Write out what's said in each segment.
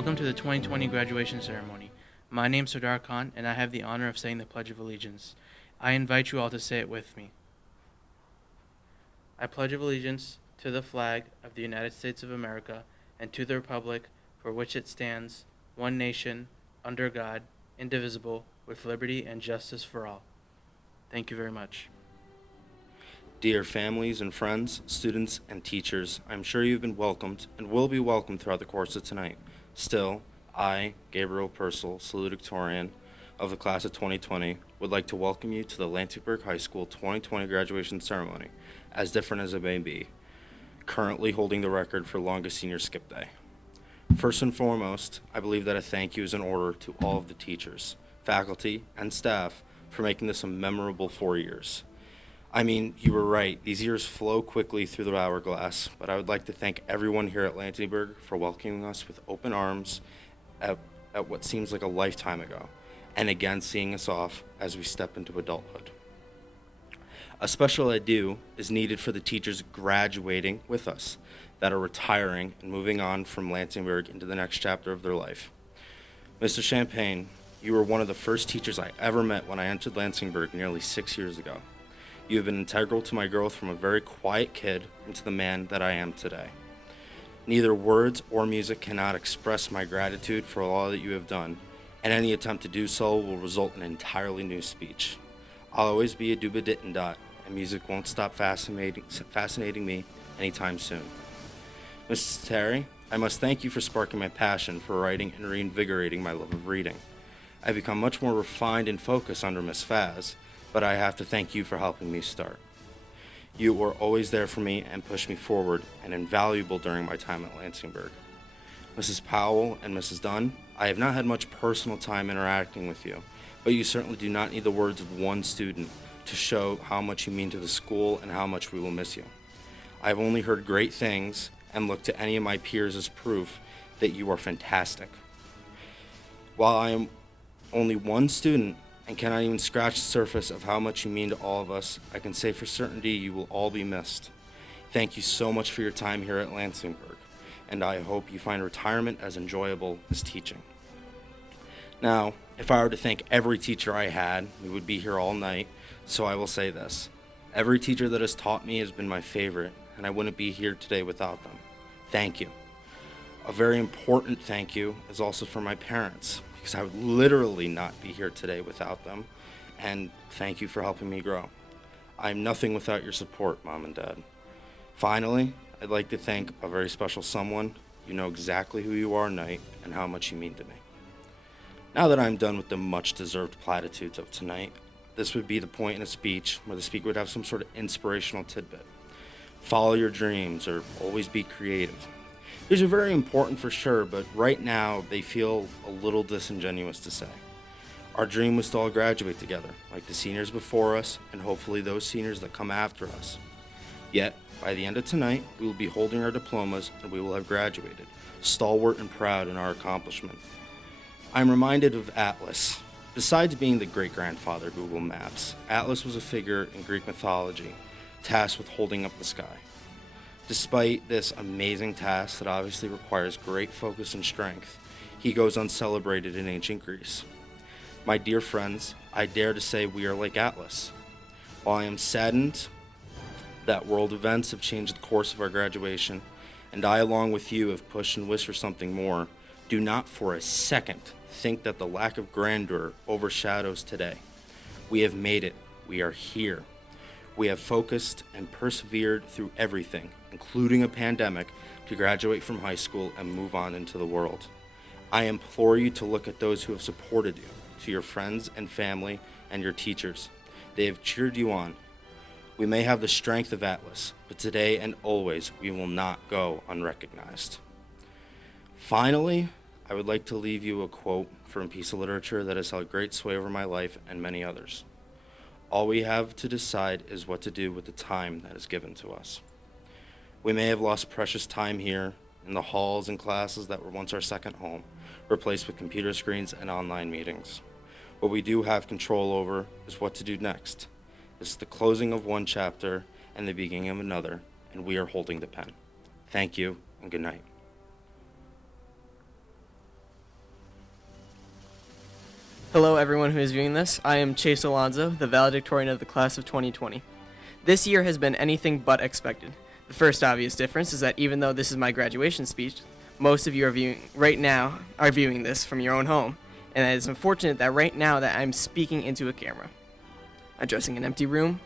Welcome to the 2020 graduation ceremony. My name is Sardar Khan, and I have the honor of saying the Pledge of Allegiance. I invite you all to say it with me. I pledge allegiance to the flag of the United States of America and to the republic for which it stands, one nation, under God, indivisible, with liberty and justice for all. Thank you very much. Dear families and friends, students and teachers, I'm sure you've been welcomed and will be welcomed throughout the course of tonight. Still, I, Gabriel Purcell, Valedictorian of the class of 2020, would like to welcome you to the Lansingburgh High School 2020 graduation ceremony, as different as it may be, currently holding the record for longest senior skip day. First and foremost, I believe that a thank you is in order to all of the teachers, faculty, and staff for making this a memorable 4 years. I mean, you were right, these years flow quickly through the hourglass, but I would like to thank everyone here at Lansingburgh for welcoming us with open arms at what seems like a lifetime ago, and again seeing us off as we step into adulthood. A special adieu is needed for the teachers graduating with us, that are retiring and moving on from Lansingburgh into the next chapter of their life. Mr. Champagne, you were one of the first teachers I ever met when I entered Lansingburgh nearly 6 years ago. You have been integral to my growth from a very quiet kid into the man that I am today. Neither words or music cannot express my gratitude for all that you have done, and any attempt to do so will result in an entirely new speech. I'll always be a dooba dit and dot, and music won't stop fascinating me anytime soon. Mrs. Terry, I must thank you for sparking my passion for writing and reinvigorating my love of reading. I've become much more refined and focused under Miss Faz, but I have to thank you for helping me start. You were always there for me and pushed me forward, and invaluable during my time at Lansingburgh. Mrs. Powell and Mrs. Dunn, I have not had much personal time interacting with you, but you certainly do not need the words of one student to show how much you mean to the school and how much we will miss you. I've only heard great things and look to any of my peers as proof that you are fantastic. While I am only one student and cannot even scratch the surface of how much you mean to all of us, I can say for certainty you will all be missed. Thank you so much for your time here at Lansingburgh, and I hope you find retirement as enjoyable as teaching. Now, if I were to thank every teacher I had, we would be here all night, so I will say this. Every teacher that has taught me has been my favorite, and I wouldn't be here today without them. Thank you. A very important thank you is also for my parents, because I would literally not be here today without them, and thank you for helping me grow. I'm nothing without your support, Mom and Dad. Finally, I'd like to thank a very special someone. You know exactly who you are tonight and how much you mean to me. Now that I'm done with the much-deserved platitudes of tonight, this would be the point in a speech where the speaker would have some sort of inspirational tidbit. Follow your dreams or always be creative. These are very important for sure, but right now they feel a little disingenuous to say. Our dream was to all graduate together, like the seniors before us, and hopefully those seniors that come after us. Yet, by the end of tonight, we will be holding our diplomas and we will have graduated, stalwart and proud in our accomplishment. I'm reminded of Atlas. Besides being the great-grandfather of Google Maps, Atlas was a figure in Greek mythology, tasked with holding up the sky. Despite this amazing task that obviously requires great focus and strength, he goes uncelebrated in ancient Greece. My dear friends, I dare to say we are like Atlas. While I am saddened that world events have changed the course of our graduation, and I along with you have pushed and wished for something more, do not for a second think that the lack of grandeur overshadows today. We have made it. We are here. We have focused and persevered through everything, including a pandemic, to graduate from high school and move on into the world. I implore you to look at those who have supported you, to your friends and family and your teachers. They have cheered you on. We may have the strength of Atlas, but today and always we will not go unrecognized. Finally, I would like to leave you a quote from a piece of literature that has held great sway over my life and many others. All we have to decide is what to do with the time that is given to us. We may have lost precious time here in the halls and classes that were once our second home, replaced with computer screens and online meetings. What we do have control over is what to do next. It's the closing of one chapter and the beginning of another, and we are holding the pen. Thank you, and good night. Hello, everyone who is viewing this. I am Chase Alonzo, the valedictorian of the class of 2020. This year has been anything but expected. The first obvious difference is that even though this is my graduation speech, most of you are viewing this from your own home, and it is unfortunate that right now that I'm speaking into a camera, addressing an empty room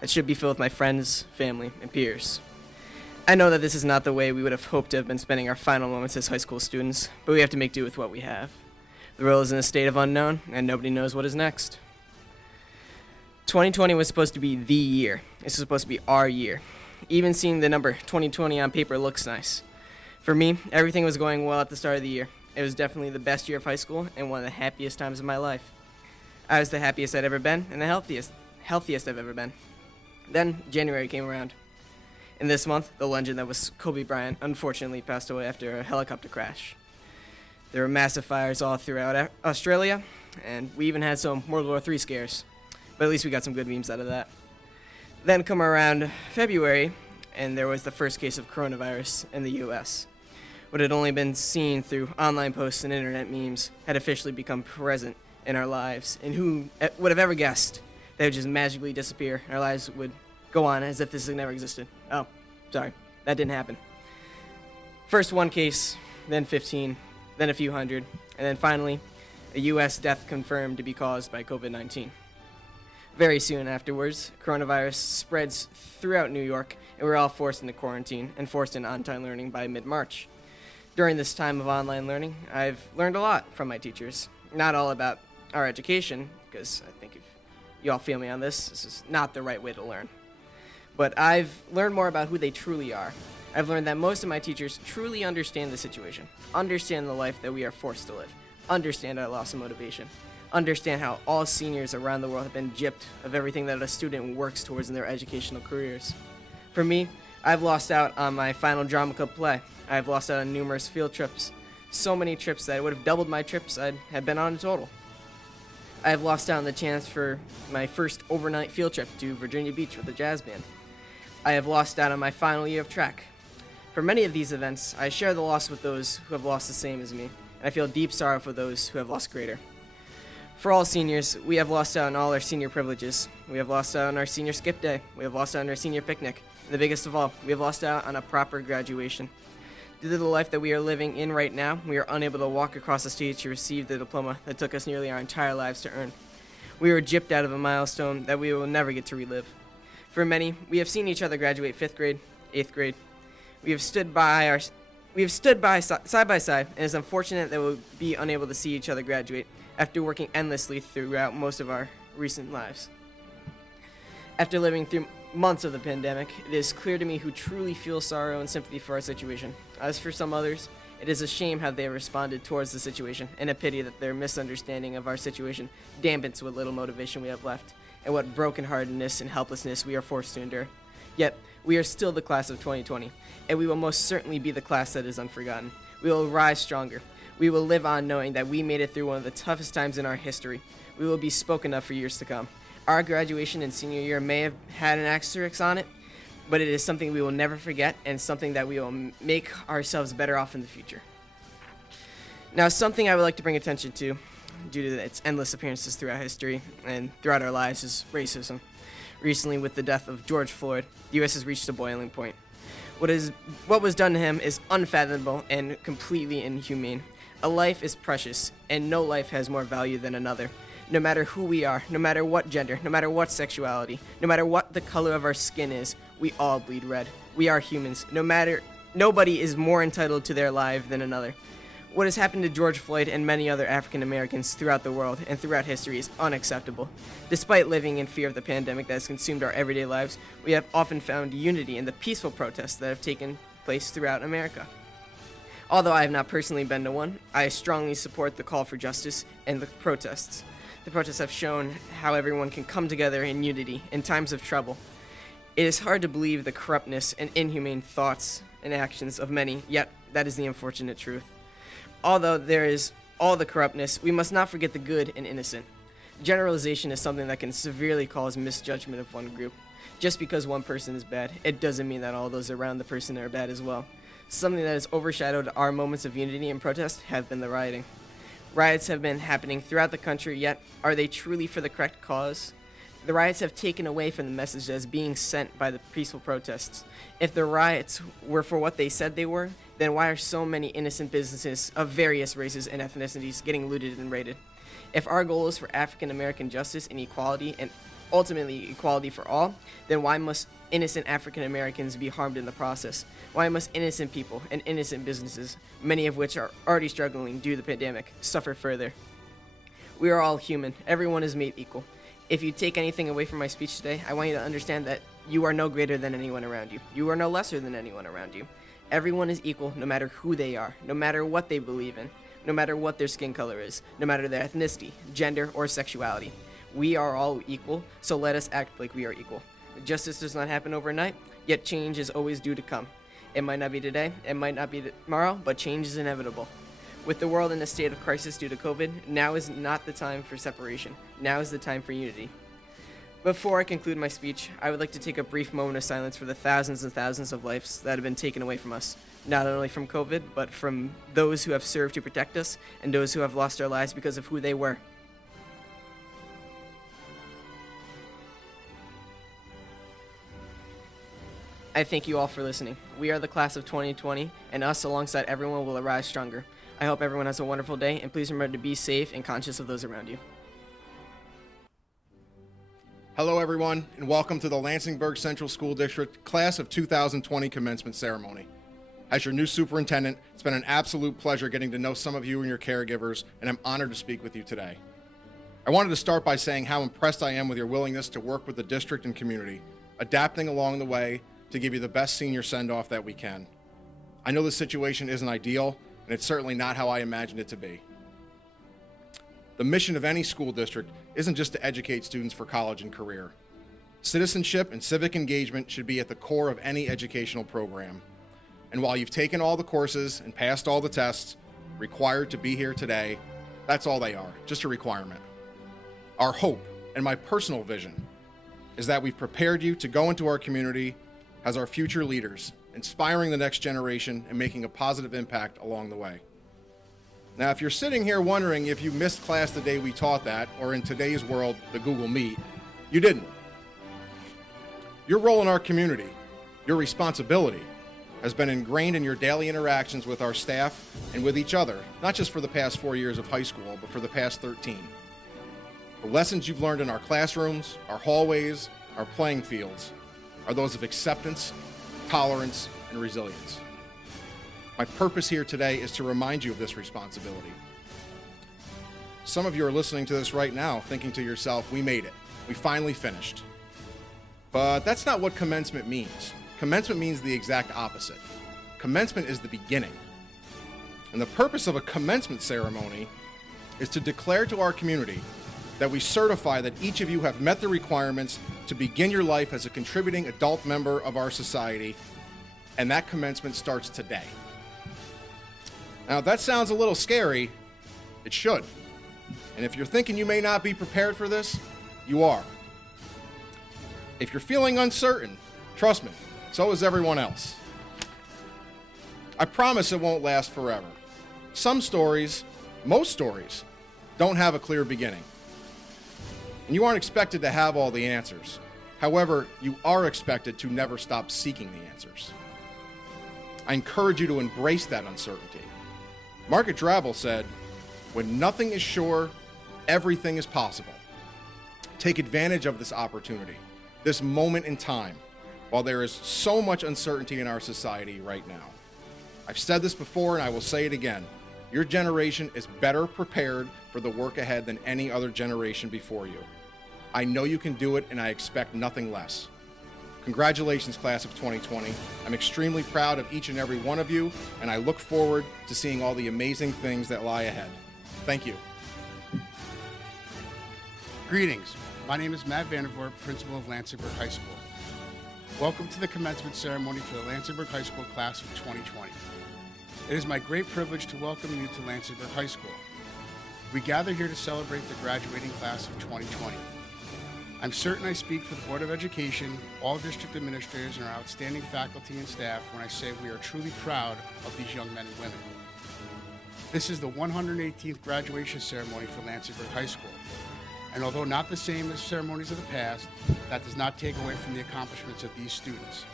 that should be filled with my friends, family, and peers. I know that this is not the way we would have hoped to have been spending our final moments as high school students, but we have to make do with what we have. The world is in a state of unknown, and nobody knows what is next. 2020 was supposed to be the year. This was supposed to be our year. Even seeing the number 2020 on paper looks nice. For me, everything was going well at the start of the year. It was definitely the best year of high school and one of the happiest times of my life. I was the happiest I'd ever been and the healthiest I've ever been. Then January came around. In this month, the legend that was Kobe Bryant unfortunately passed away after a helicopter crash. There were massive fires all throughout Australia, and we even had some World War III scares. But at least we got some good memes out of that. Then come around February, and there was the first case of coronavirus in the U.S. What had only been seen through online posts and internet memes had officially become present in our lives. And who would have ever guessed that it would just magically disappear and our lives would go on as if this had never existed? Oh, sorry, that didn't happen. First one case, then 15, then a few hundred, and then finally, a U.S. death confirmed to be caused by COVID-19. Very soon afterwards, coronavirus spreads throughout New York, and we're all forced into quarantine and forced into online learning by mid-March. During this time of online learning, I've learned a lot from my teachers. Not all about our education, because I think if you all feel me on this is not the right way to learn. But I've learned more about who they truly are. I've learned that most of my teachers truly understand the situation, understand the life that we are forced to live, understand our loss of motivation, understand how all seniors around the world have been gypped of everything that a student works towards in their educational careers. For me, I've lost out on my final drama club play. I've lost out on numerous field trips, so many trips that it would have doubled my trips I had been on in total. I have lost out on the chance for my first overnight field trip to Virginia Beach with the jazz band. I have lost out on my final year of track. For many of these events, I share the loss with those who have lost the same as me, and I feel deep sorrow for those who have lost greater. For all seniors, we have lost out on all our senior privileges. We have lost out on our senior skip day. We have lost out on our senior picnic. And the biggest of all, we have lost out on a proper graduation. Due to the life that we are living in right now, we are unable to walk across the stage to receive the diploma that took us nearly our entire lives to earn. We were gypped out of a milestone that we will never get to relive. For many, we have seen each other graduate 5th grade, 8th grade. We have stood by side by side, and it's unfortunate that we'll be unable to see each other graduate after working endlessly throughout most of our recent lives. After living through months of the pandemic, it is clear to me who truly feel sorrow and sympathy for our situation. As for some others, it is a shame how they have responded towards the situation, and a pity that their misunderstanding of our situation dampens what little motivation we have left, and what brokenheartedness and helplessness we are forced to endure. Yet, we are still the class of 2020, and we will most certainly be the class that is unforgotten. We will rise stronger. We will live on knowing that we made it through one of the toughest times in our history. We will be spoken of for years to come. Our graduation and senior year may have had an asterisk on it, but it is something we will never forget and something that we will make ourselves better off in the future. Now, something I would like to bring attention to, due to its endless appearances throughout history and throughout our lives, is racism. Recently, with the death of George Floyd, the U.S. has reached a boiling point. What was done to him is unfathomable and completely inhumane. A life is precious, and no life has more value than another. No matter who we are, no matter what gender, no matter what sexuality, no matter what the color of our skin is, we all bleed red. We are humans. Nobody is more entitled to their life than another. What has happened to George Floyd and many other African Americans throughout the world and throughout history is unacceptable. Despite living in fear of the pandemic that has consumed our everyday lives, we have often found unity in the peaceful protests that have taken place throughout America. Although I have not personally been to one, I strongly support the call for justice and the protests. The protests have shown how everyone can come together in unity in times of trouble. It is hard to believe the corruptness and inhumane thoughts and actions of many, yet that is the unfortunate truth. Although there is all the corruptness, we must not forget the good and innocent. Generalization is something that can severely cause misjudgment of one group. Just because one person is bad, it doesn't mean that all those around the person are bad as well. Something that has overshadowed our moments of unity and protest have been the rioting. Riots have been happening throughout the country, yet are they truly for the correct cause? The riots have taken away from the message that is being sent by the peaceful protests. If the riots were for what they said they were, then why are so many innocent businesses of various races and ethnicities getting looted and raided? If our goal is for African American justice and equality, and ultimately equality for all, then why must innocent African Americans be harmed in the process? Why must innocent people and innocent businesses, many of which are already struggling due to the pandemic, suffer further? We are all human. Everyone is made equal. If you take anything away from my speech today, I want you to understand that you are no greater than anyone around you. You are no lesser than anyone around you. Everyone is equal no matter who they are, no matter what they believe in, no matter what their skin color is, no matter their ethnicity, gender, or sexuality. We are all equal, so let us act like we are equal. Justice does not happen overnight, yet change is always due to come. It might not be today, it might not be tomorrow, but change is inevitable. With the world in a state of crisis due to COVID, now is not the time for separation. Now is the time for unity. Before I conclude my speech, I would like to take a brief moment of silence for the thousands and thousands of lives that have been taken away from us, not only from COVID, but from those who have served to protect us and those who have lost their lives because of who they were. I thank you all for listening. We are the class of 2020, and us alongside everyone will arise stronger. I hope everyone has a wonderful day, and please remember to be safe and conscious of those around you. Hello, everyone, and welcome to the Lansingburgh Central School District Class of 2020 Commencement Ceremony. As your new superintendent, it's been an absolute pleasure getting to know some of you and your caregivers, and I'm honored to speak with you today. I wanted to start by saying how impressed I am with your willingness to work with the district and community, adapting along the way to give you the best senior send-off that we can. I know the situation isn't ideal, and it's certainly not how I imagined it to be. The mission of any school district isn't just to educate students for college and career. Citizenship and civic engagement should be at the core of any educational program. And while you've taken all the courses and passed all the tests required to be here today, that's all they are, just a requirement. Our hope, and my personal vision, is that we've prepared you to go into our community as our future leaders, inspiring the next generation and making a positive impact along the way. Now, if you're sitting here wondering if you missed class the day we taught that, or in today's world, the Google Meet, you didn't. Your role in our community, your responsibility, has been ingrained in your daily interactions with our staff and with each other, not just for the past 4 years of high school, but for the past 13. The lessons you've learned in our classrooms, our hallways, our playing fields, are those of acceptance, tolerance, and resilience. My purpose here today is to remind you of this responsibility. Some of you are listening to this right now thinking to yourself, we made it. We finally finished. But that's not what commencement means. Commencement means the exact opposite. Commencement is the beginning. And the purpose of a commencement ceremony is to declare to our community that we certify that each of you have met the requirements to begin your life as a contributing adult member of our society, and that commencement starts today. Now, if that sounds a little scary, it should. And if you're thinking you may not be prepared for this, you are. If you're feeling uncertain, trust me, so is everyone else. I promise it won't last forever. Some stories, most stories, don't have a clear beginning. And you aren't expected to have all the answers. However, you are expected to never stop seeking the answers. I encourage you to embrace that uncertainty. Margaret Drabble said, when nothing is sure, everything is possible. Take advantage of this opportunity, this moment in time, while there is so much uncertainty in our society right now. I've said this before and I will say it again. Your generation is better prepared for the work ahead than any other generation before you. I know you can do it and I expect nothing less. Congratulations, class of 2020. I'm extremely proud of each and every one of you, and I look forward to seeing all the amazing things that lie ahead. Thank you. Greetings. My name is Matt Vandervoort, principal of Lansingburgh High School. Welcome to the commencement ceremony for the Lansingburgh High School class of 2020. It is my great privilege to welcome you to Lansingburgh High School. We gather here to celebrate the graduating class of 2020. I'm certain I speak for the Board of Education, all district administrators, and our outstanding faculty and staff when I say we are truly proud of these young men and women. This is the 118th graduation ceremony for Lansingburgh High School. And although not the same as ceremonies of the past, that does not take away from the accomplishments of these students.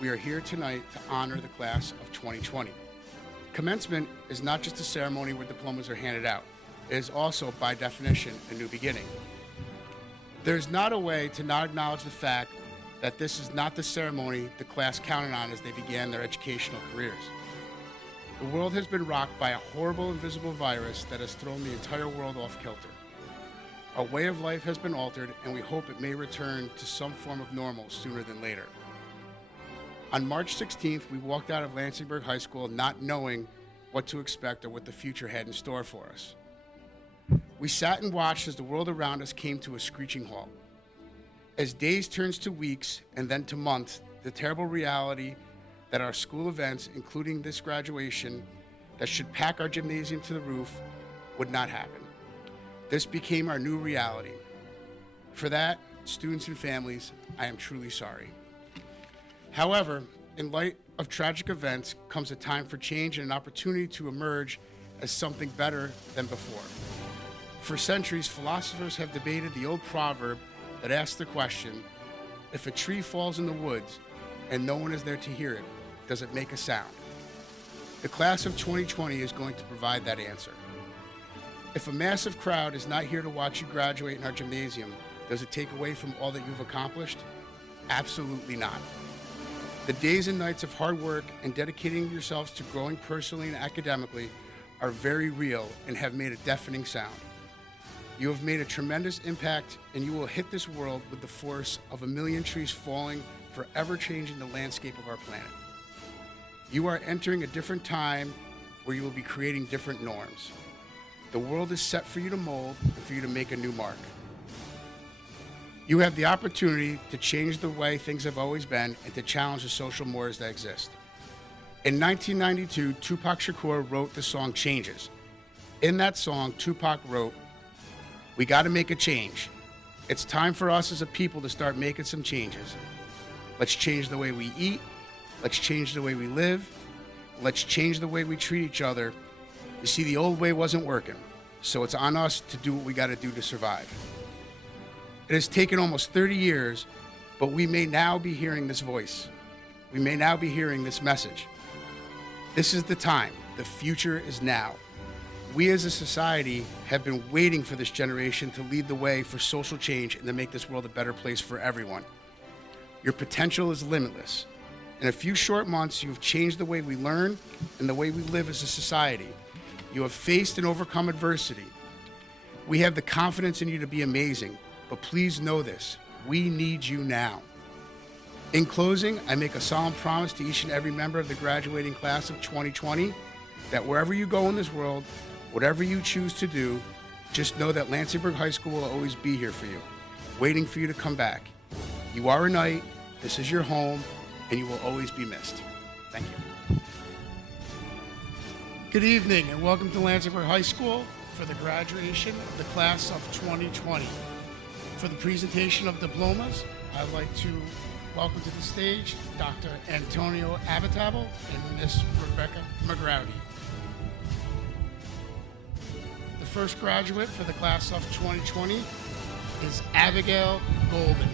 We are here tonight to honor the class of 2020. Commencement is not just a ceremony where diplomas are handed out. It is also, by definition, a new beginning. There is not a way to not acknowledge the fact that this is not the ceremony the class counted on as they began their educational careers. The world has been rocked by a horrible invisible virus that has thrown the entire world off kilter. Our way of life has been altered, and we hope it may return to some form of normal sooner than later. On March 16th, we walked out of Lansingburgh High School not knowing what to expect or what the future had in store for us. We sat and watched as the world around us came to a screeching halt. As days turns to weeks and then to months, the terrible reality that our school events, including this graduation, that should pack our gymnasium to the roof, would not happen. This became our new reality. For that, students and families, I am truly sorry. However, in light of tragic events comes a time for change and an opportunity to emerge as something better than before. For centuries, philosophers have debated the old proverb that asks the question, if a tree falls in the woods and no one is there to hear it, does it make a sound? The class of 2020 is going to provide that answer. If a massive crowd is not here to watch you graduate in our gymnasium, does it take away from all that you've accomplished? Absolutely not. The days and nights of hard work and dedicating yourselves to growing personally and academically are very real and have made a deafening sound. You have made a tremendous impact, and you will hit this world with the force of a million trees falling, forever changing the landscape of our planet. You are entering a different time where you will be creating different norms. The world is set for you to mold and for you to make a new mark. You have the opportunity to change the way things have always been and to challenge the social mores that exist. In 1992, Tupac Shakur wrote the song Changes. In that song, Tupac wrote, "We got to make a change. It's time for us as a people to start making some changes. Let's change the way we eat. Let's change the way we live. Let's change the way we treat each other. You see, the old way wasn't working, so it's on us to do what we got to do to survive." It has taken almost 30 years, but we may now be hearing this voice. We may now be hearing this message. This is the time. The future is now. We as a society have been waiting for this generation to lead the way for social change and to make this world a better place for everyone. Your potential is limitless. In a few short months, you have changed the way we learn and the way we live as a society. You have faced and overcome adversity. We have the confidence in you to be amazing, but please know this, we need you now. In closing, I make a solemn promise to each and every member of the graduating class of 2020 that wherever you go in this world, whatever you choose to do, just know that Lansingburgh High School will always be here for you, waiting for you to come back. You are a knight, this is your home, and you will always be missed. Thank you. Good evening and welcome to Lansingburgh High School for the graduation of the class of 2020. For the presentation of diplomas, I'd like to welcome to the stage Dr. Antonio Abitabel and Miss Rebecca McGrowdy. The first graduate for the class of 2020 is Abigail Golden.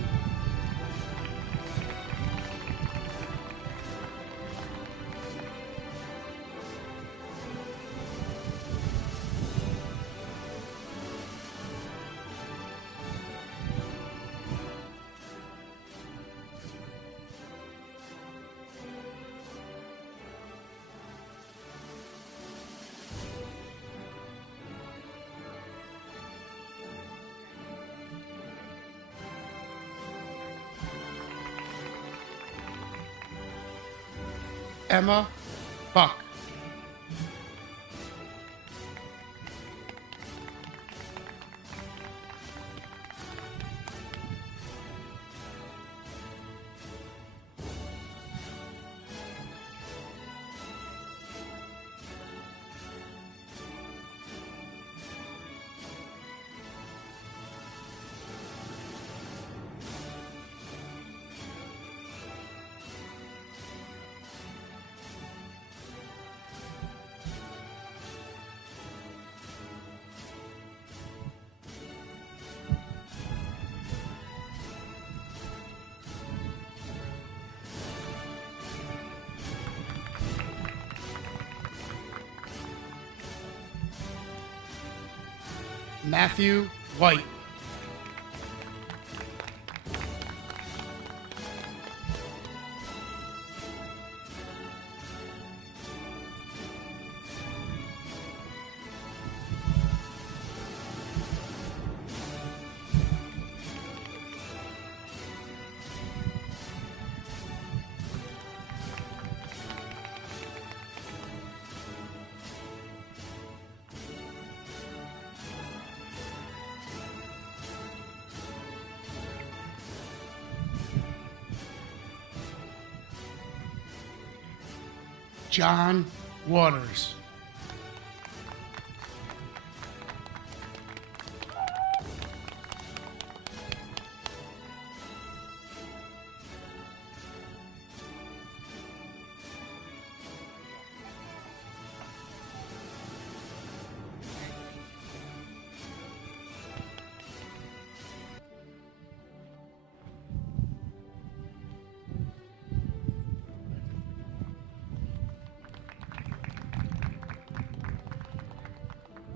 Emma Buck. Matthew White. John Waters.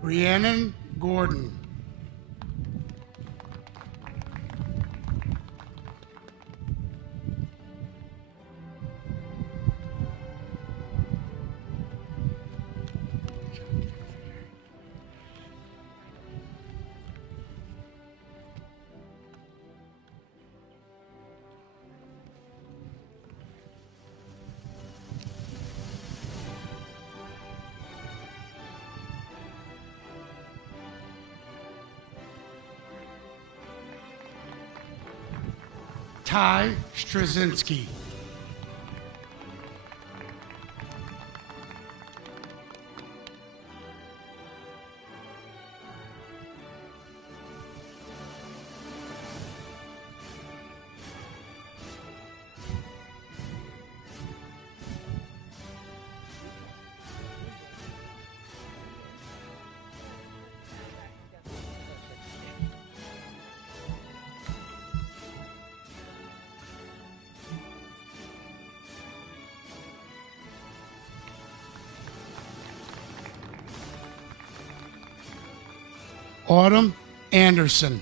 Rhiannon Gordon. Ty Straczynski. Autumn Anderson.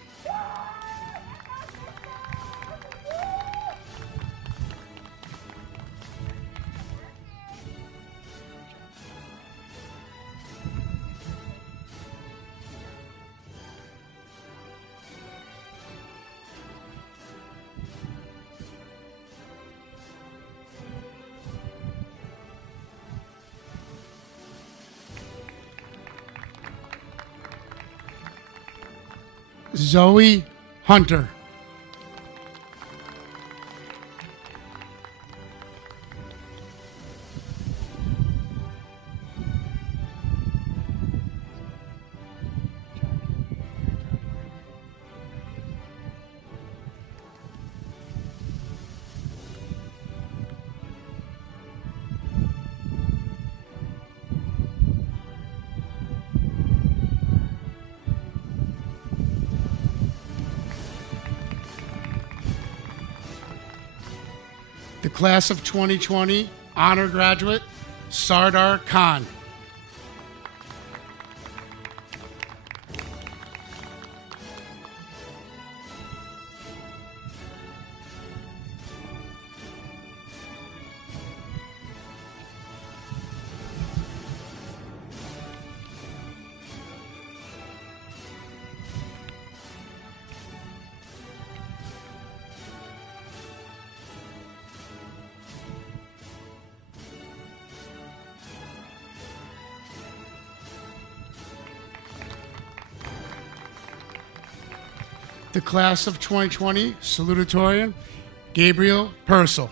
Zoe Hunter. The class of 2020 honor graduate, Sardar Khan. The class of 2020 salutatorian, Gabriel Purcell.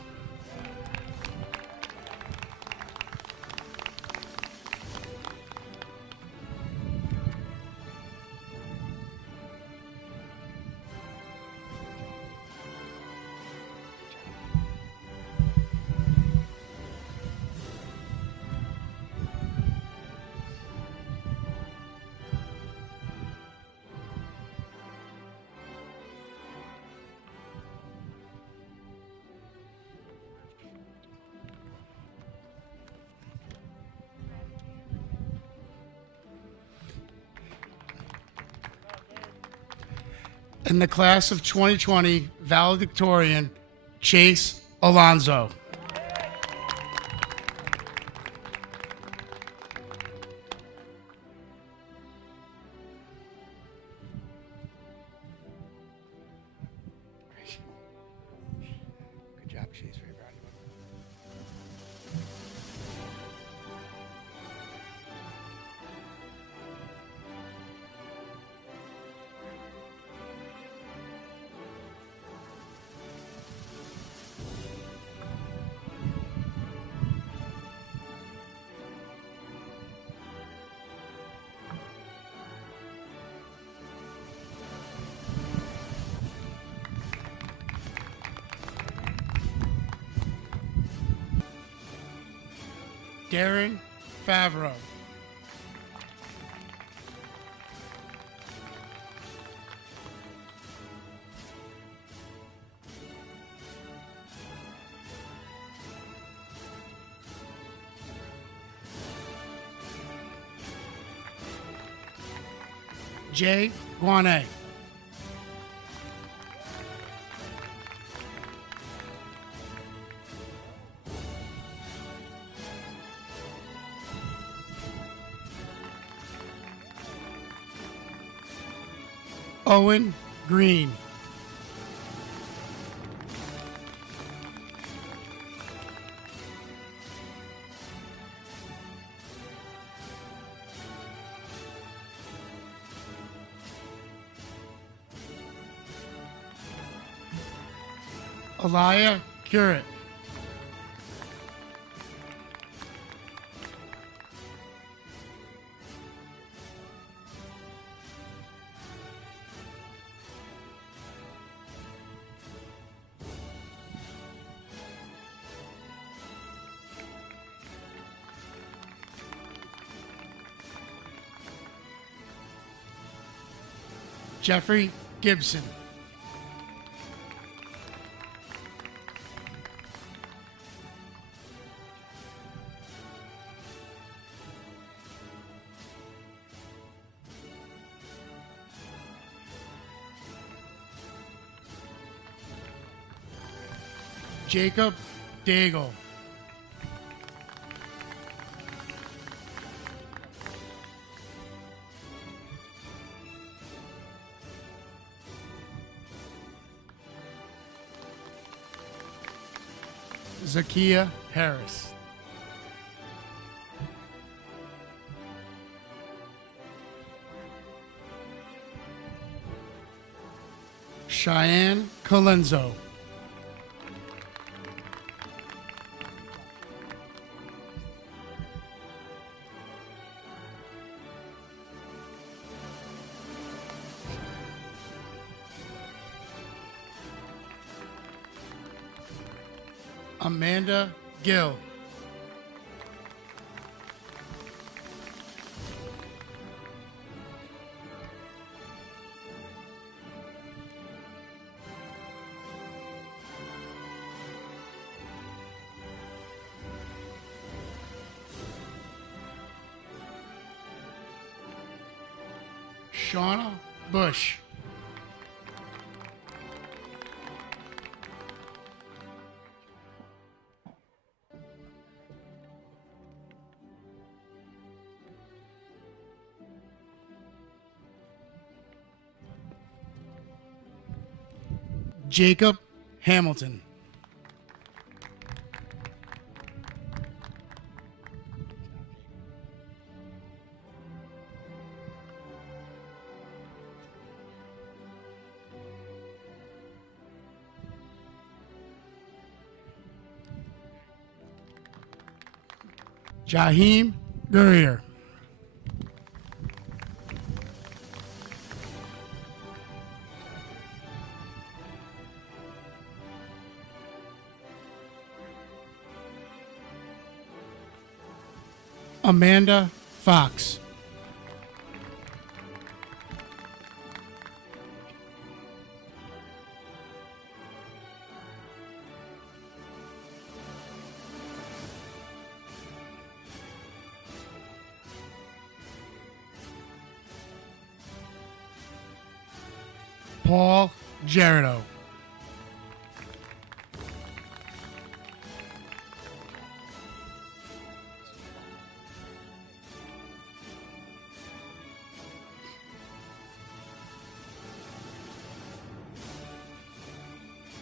In the class of 2020, valedictorian, Chase Alonzo. Good job, Chase. Very proud of you. Darren Favreau. Jay Guanet. Owen Green. Alaya Curate. Jeffrey Gibson. Jacob Daigle. Zakia Harris. Cheyenne Colenso. Amanda Gill. Shauna Bush. Jacob Hamilton. Jaheim Gurrier. Amanda Fox. Paul Gerardo.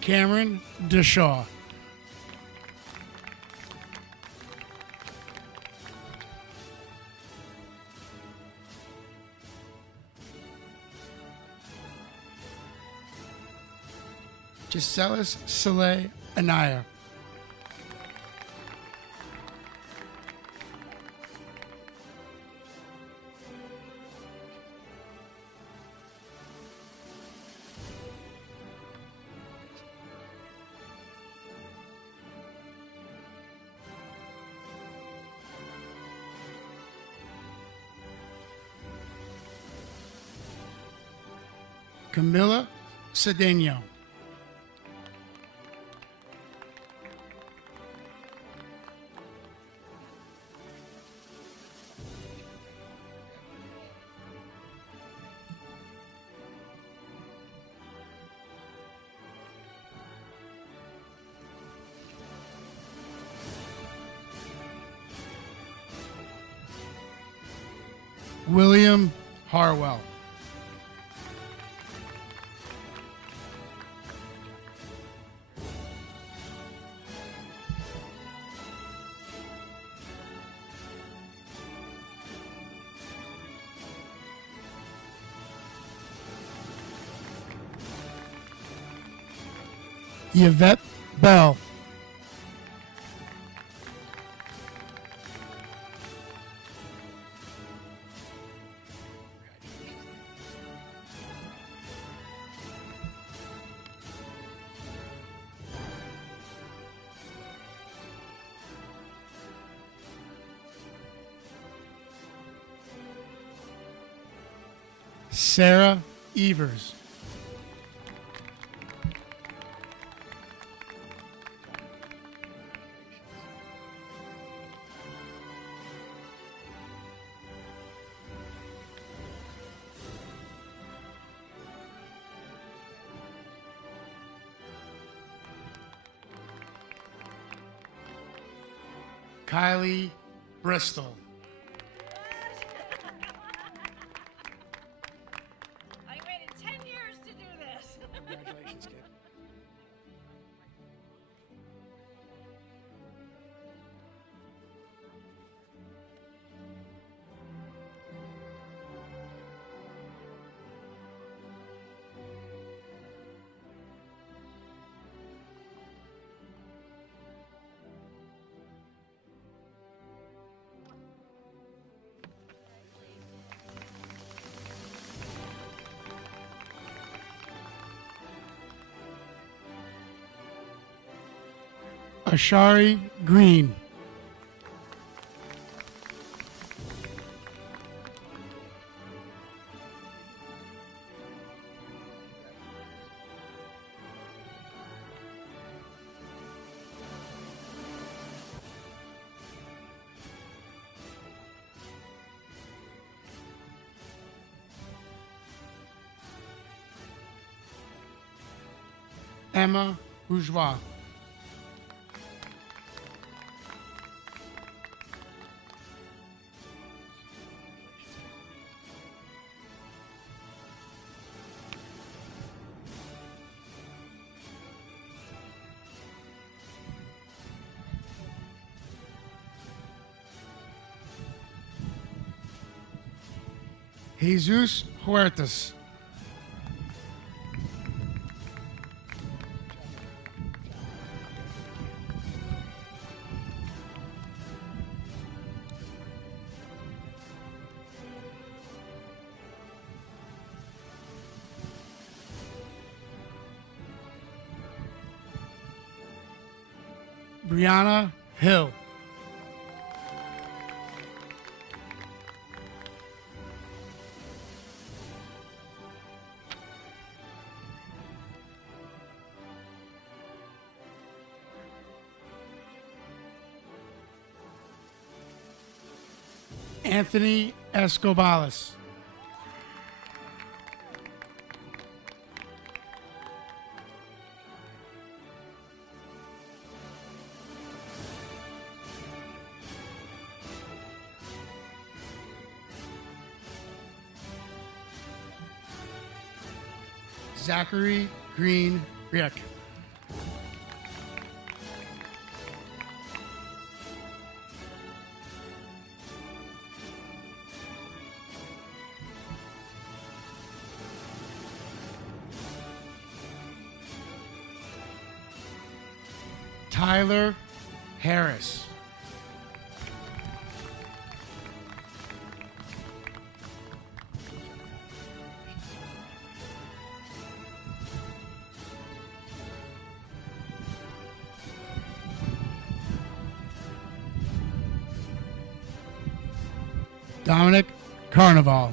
Cameron Deshaw. Giselis Saleh Anaya. Camila Cedeno. William Harwell. Yvette Bell. Sarah Evers. Kylie Bristol. I waited 10 years to do this. Congratulations, kid. Ashari Green. Emma Bourgeois. Jesus Huertas. Brianna Hill. Anthony Escobalas. Zachary Green Riek. Tyler Harris. Dominic Carnival.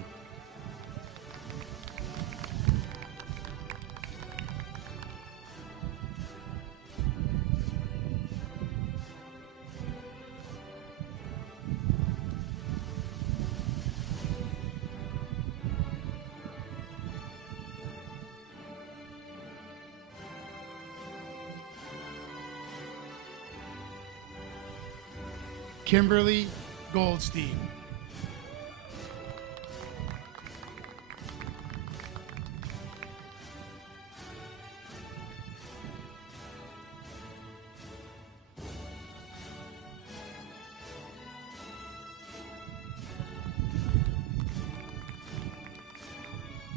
Kimberly Goldstein.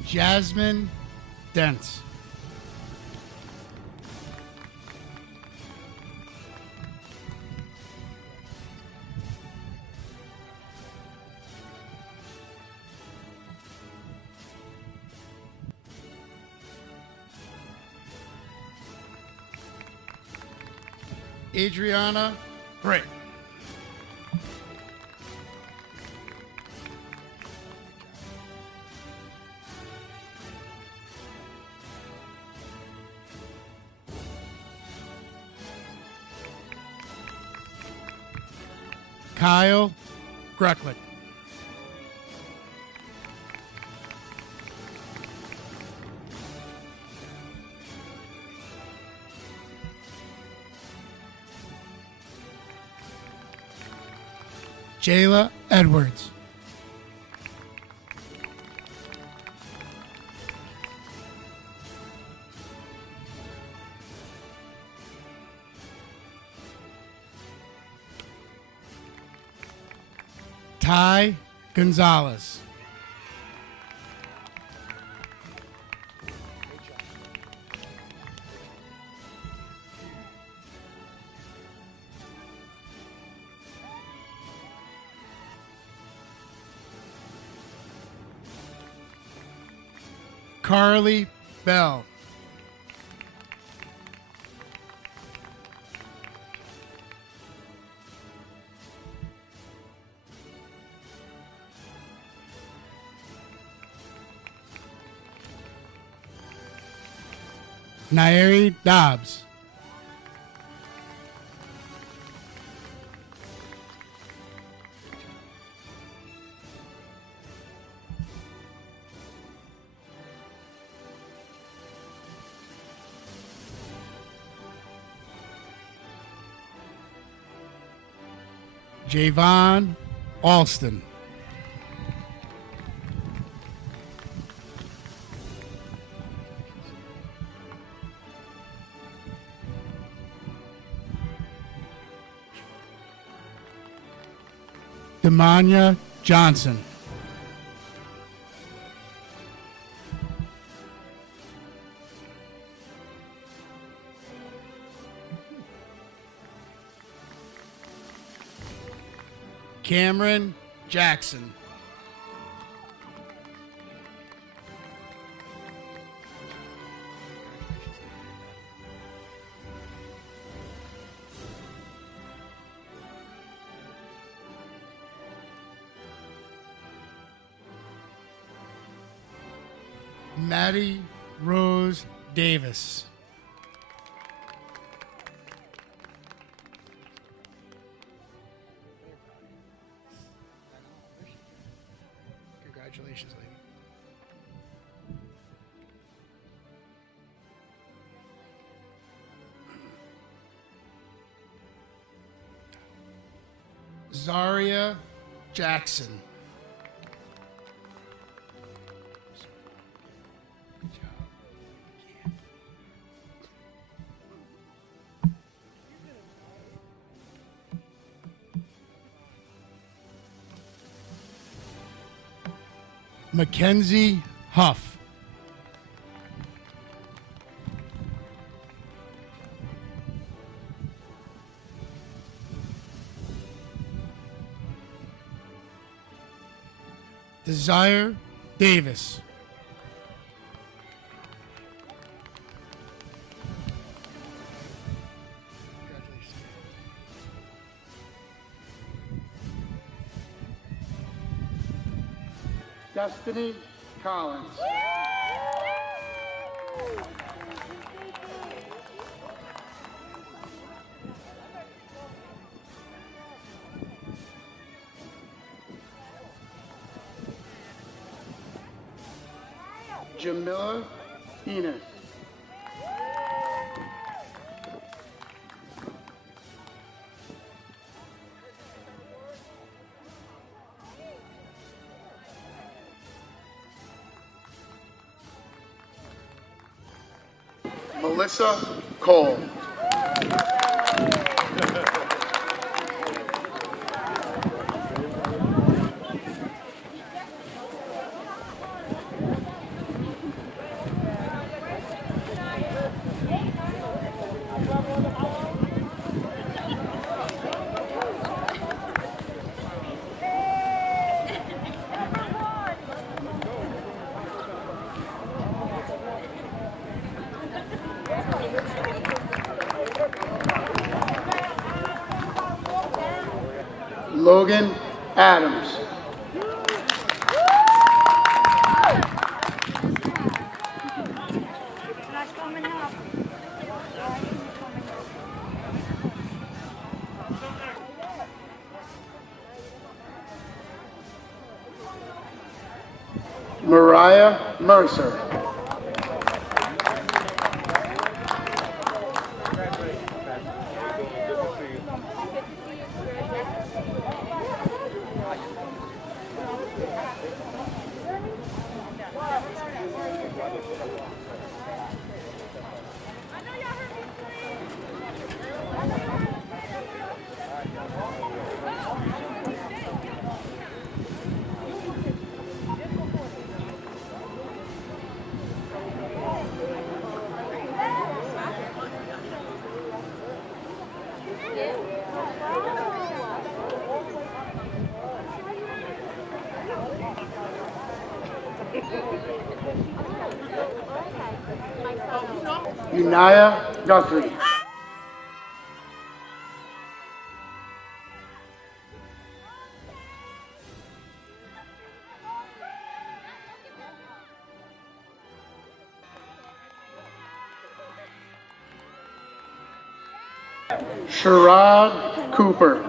Jasmine Dent. Adriana Britt. Kyle Grecklick. Jayla Edwards. Ty Gonzalez. Carly Bell. Nairi Dobbs. Javon Alston. Demanya Johnson. Cameron Jackson. Maddie Rose Davis. Congratulations, lady. Zaria Jackson. Good job. Mackenzie Huff. Desire Davis. Destiny Collins. Jamila Enos. Melissa Cole. Logan Adams. Mariah Mercer. Unaya Guthrie. Sherrod Cooper.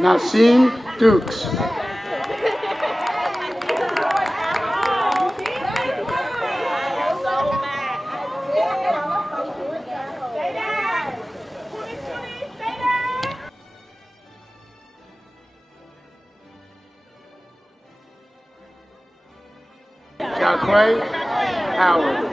Nassim Dukes. Jaquay Howard.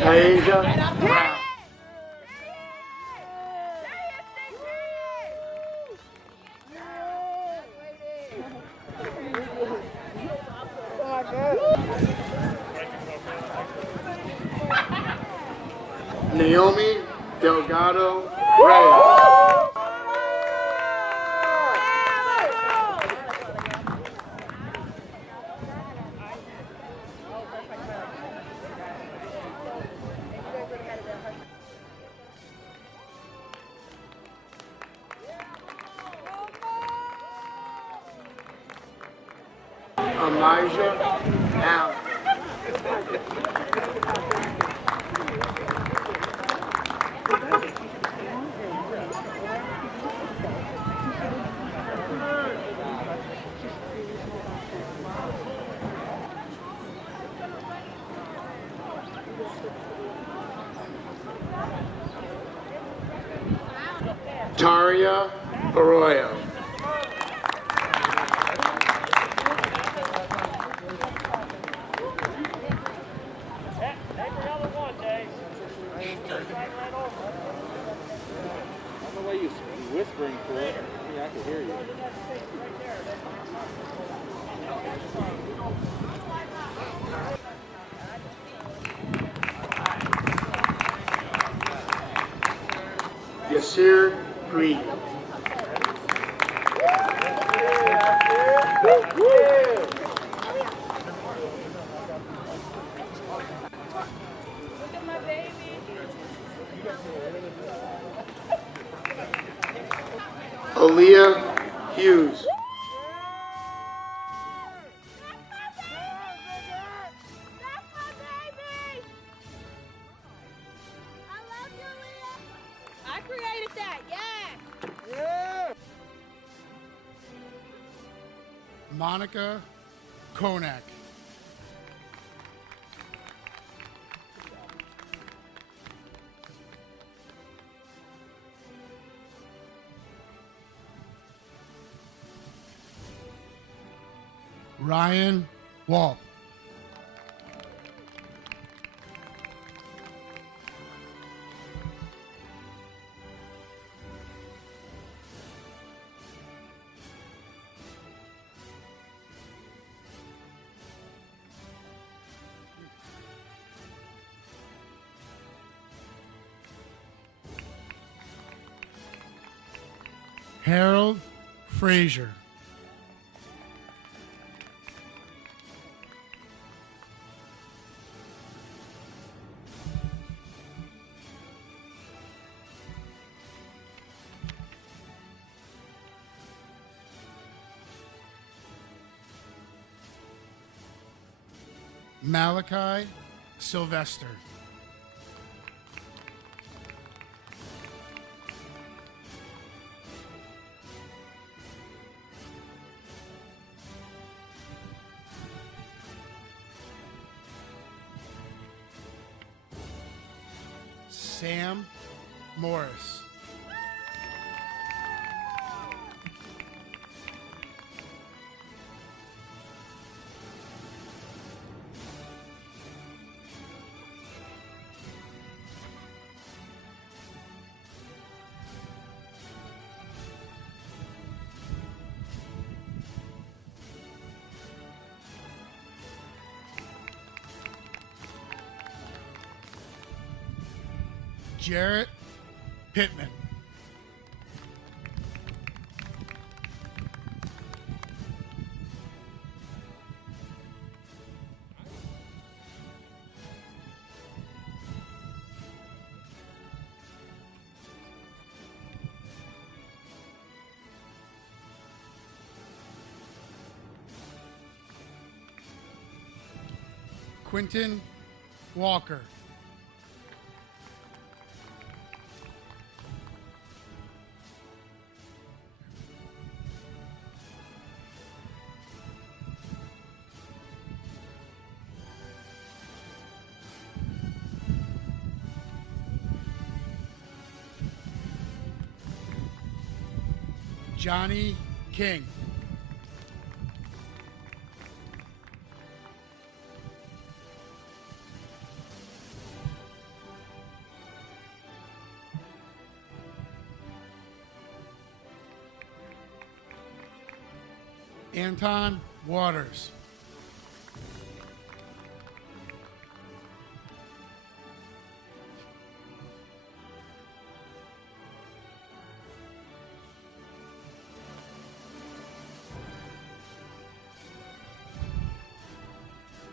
Kaija Brown. Naomi Delgado Reyes. Elijah Allen. Taria Arroyo. Whispering for it. Yeah, I can hear you. Yasir Green. Look at my baby. Aaliyah Hughes. That's my baby. I love you, Leah. I created that. Yeah. Monica Konak. Ryan Walt. Harold Frazier. Malachi Sylvester. Sam Morris. Jarrett Pittman. Quentin Walker. Johnny King. Anton Waters.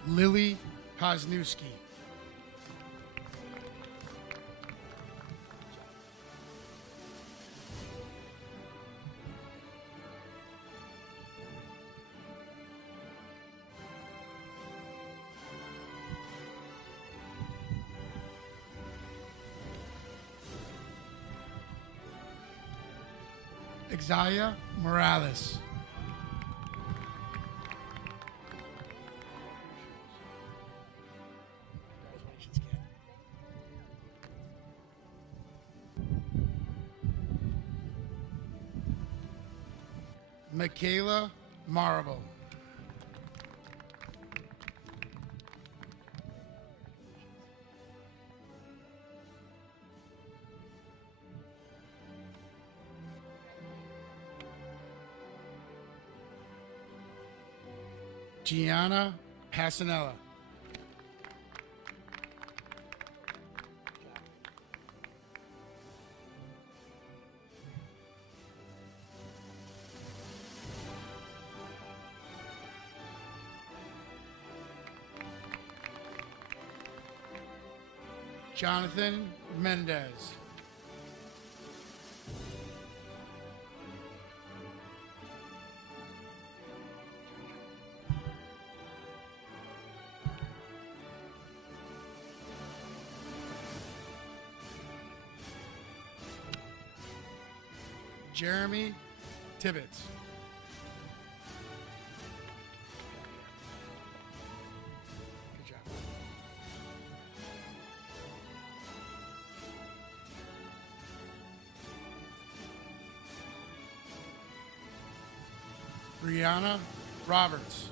Lily Hosnewski. Exaya Morales. Michaela Marable. Gianna Passanella. Jonathan Mendez. Jeremy Tibbetts. Good job. Brianna Roberts.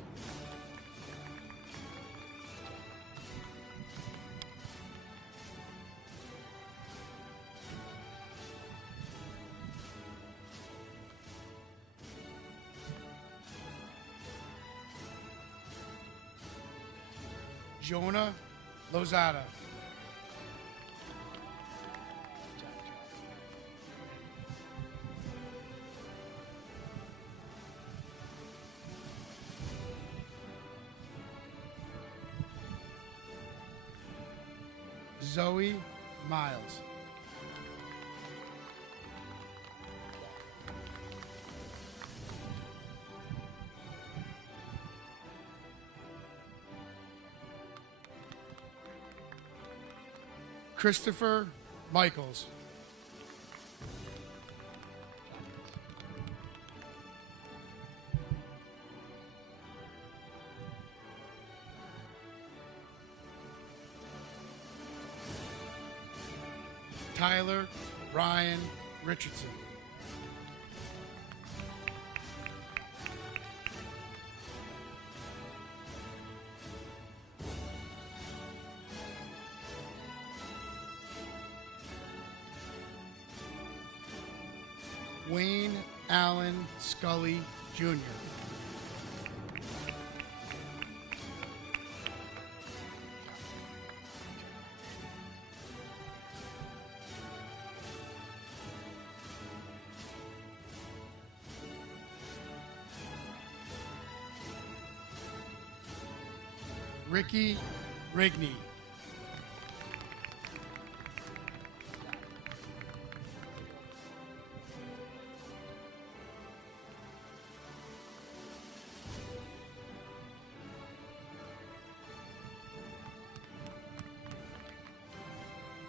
Jonah Lozada. Zoe Miles. Christopher Michaels. Tyler Ryan Richardson. Wayne Allen Scully Jr. Ricky Rigney.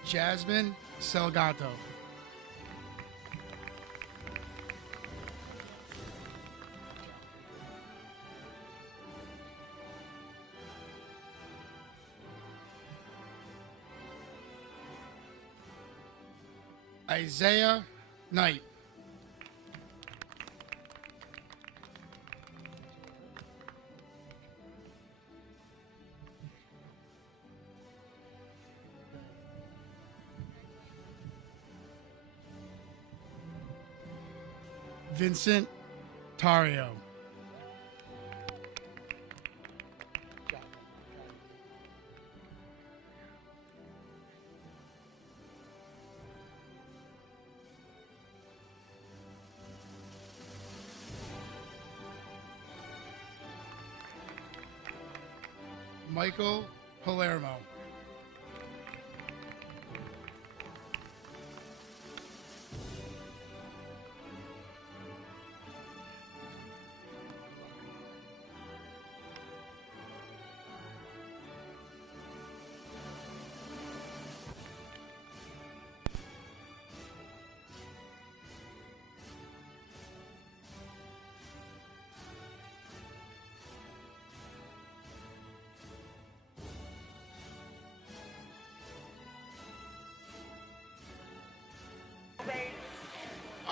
Jasmine Selgato. Isaiah Knight. Vincent Tario. Michael Palermo.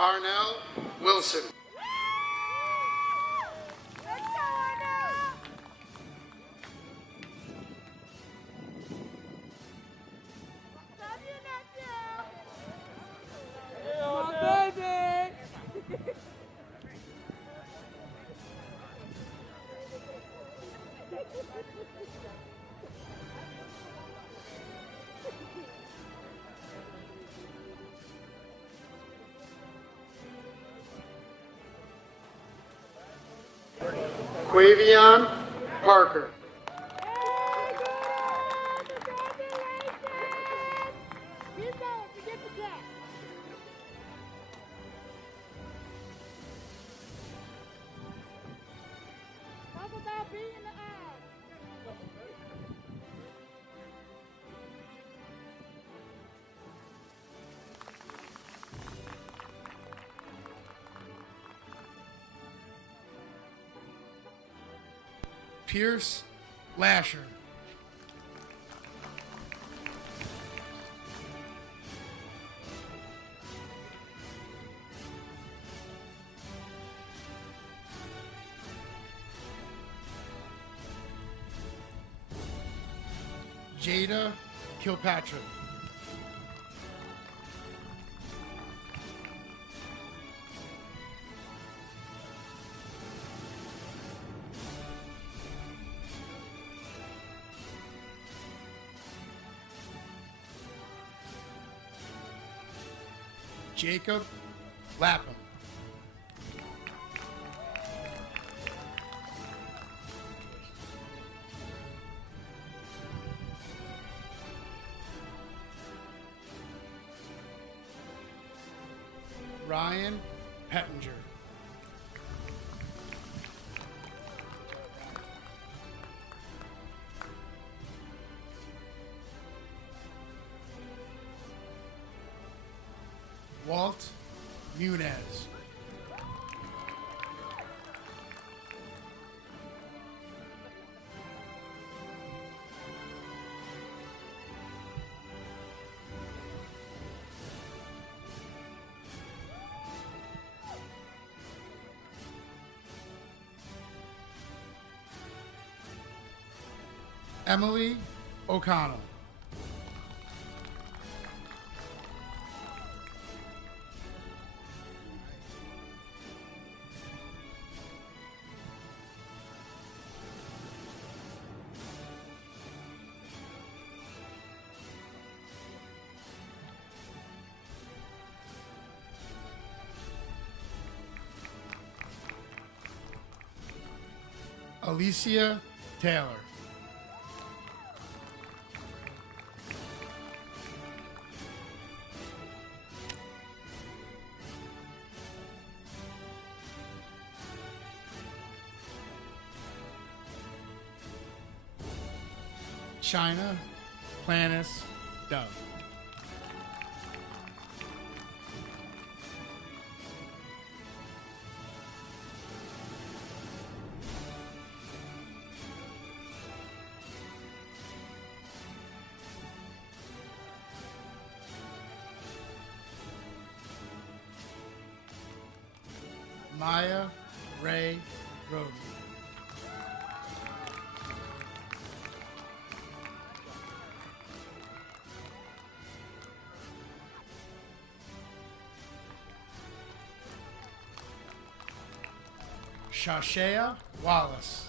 Arnell Wilson. Let's go, Arnell! Love you, nephew! My baby! Quavion Parker. Keep going, forget the test. Talk about being in the eye. Pierce Lasher. Jada Kilpatrick. Jacob Lapham. Ryan Pettinger. Walt Munez. Emily O'Connell. Alicia Taylor. China Planis Dove. Maya Ray Roden. Shashea Wallace.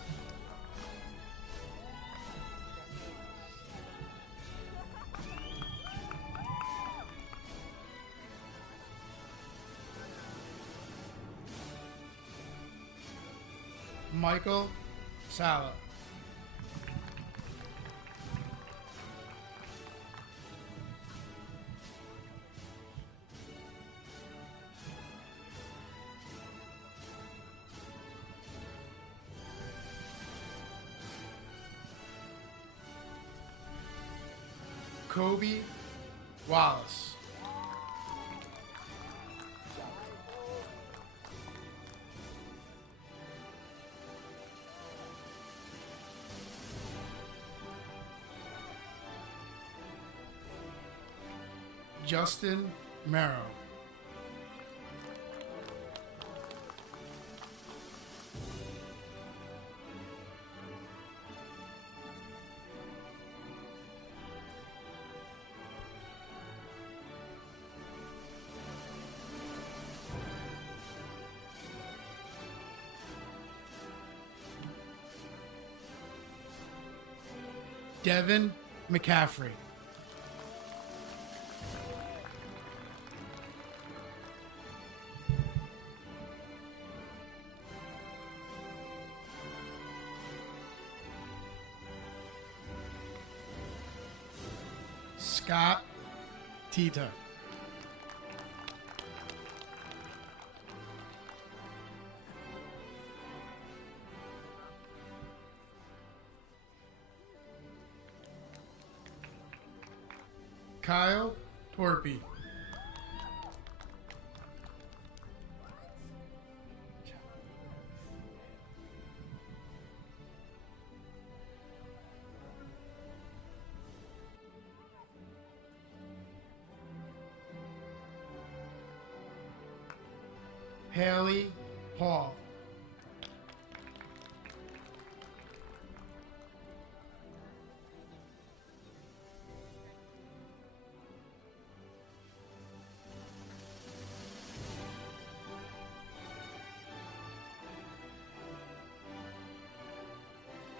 Michael Sala. Kobe Wallace. Justin Merrow. Devin McCaffrey. Scott Tita. Kyle Torpy. Haley Hall.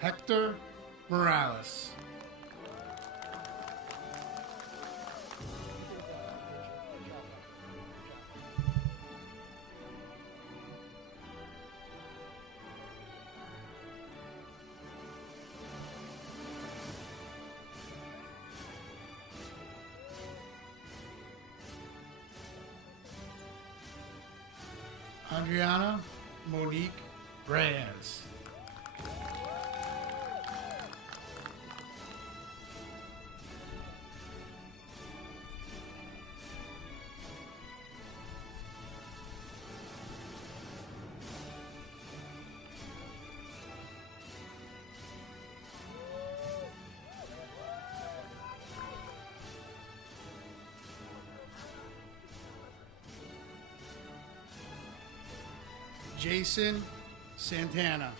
Hector Morales. Adriana Monique Reyes. Jason Santana.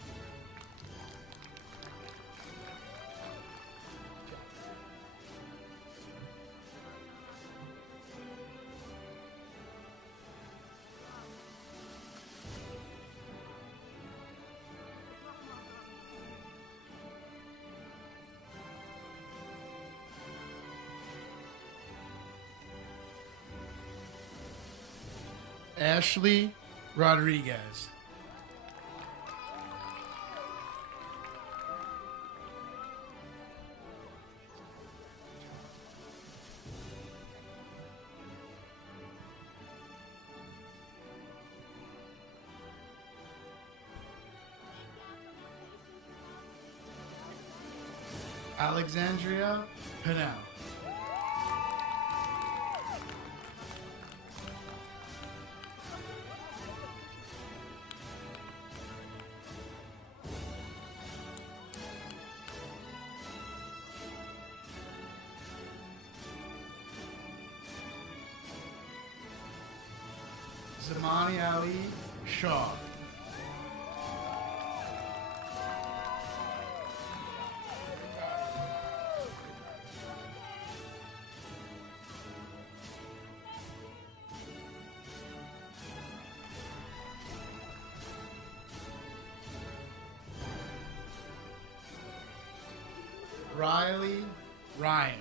Ashley Rodriguez. Alexandria Pinnell. Zamani Ali Shaw. Riley Ryan.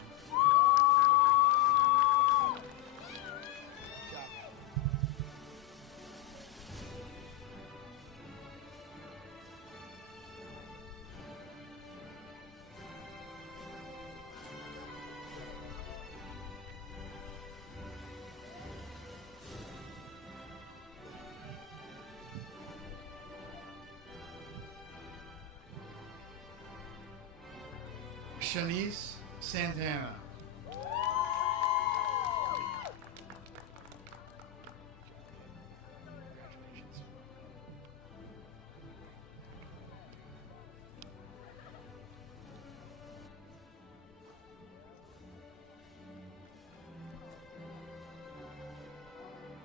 Shanice Santana.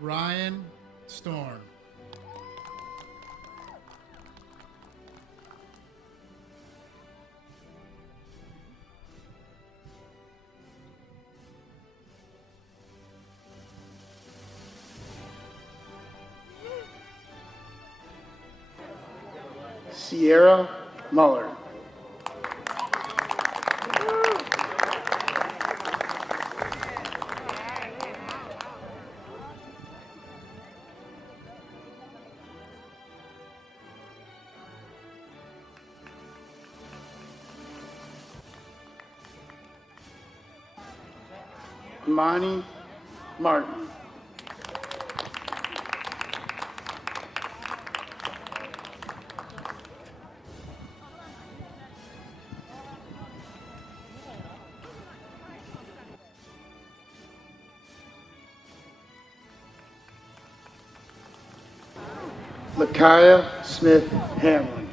Ryan Storm. Sierra Muller. Imani Martin. Lakaya Smith Hamlin.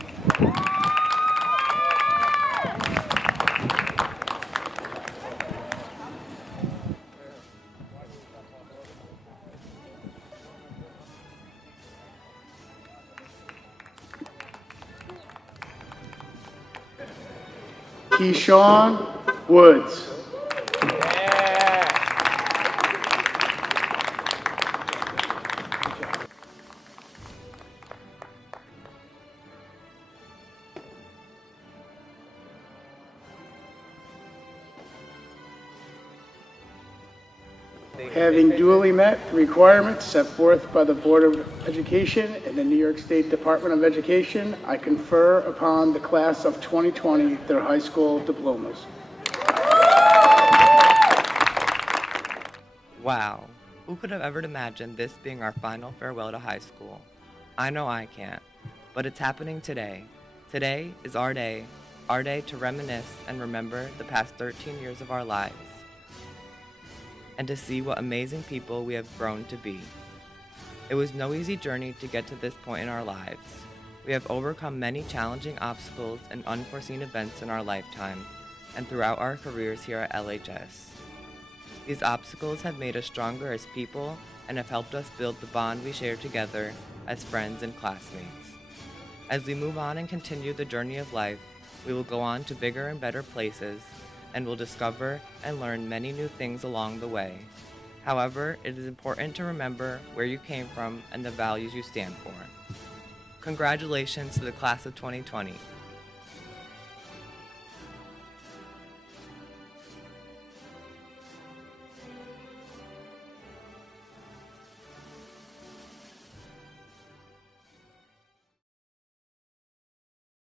Keyshawn Woods. Having duly met the requirements set forth by the Board of Education and the New York State Department of Education, I confer upon the class of 2020 their high school diplomas. Wow, who could have ever imagined this being our final farewell to high school? I know I can't, but it's happening today. Today is our day to reminisce and remember the past 13 years of our lives, and to see what amazing people we have grown to be. It was no easy journey to get to this point in our lives. We have overcome many challenging obstacles and unforeseen events in our lifetime and throughout our careers here at LHS. These obstacles have made us stronger as people and have helped us build the bond we share together as friends and classmates. As we move on and continue the journey of life, we will go on to bigger and better places and will discover and learn many new things along the way. However, it is important to remember where you came from and the values you stand for. Congratulations to the class of 2020.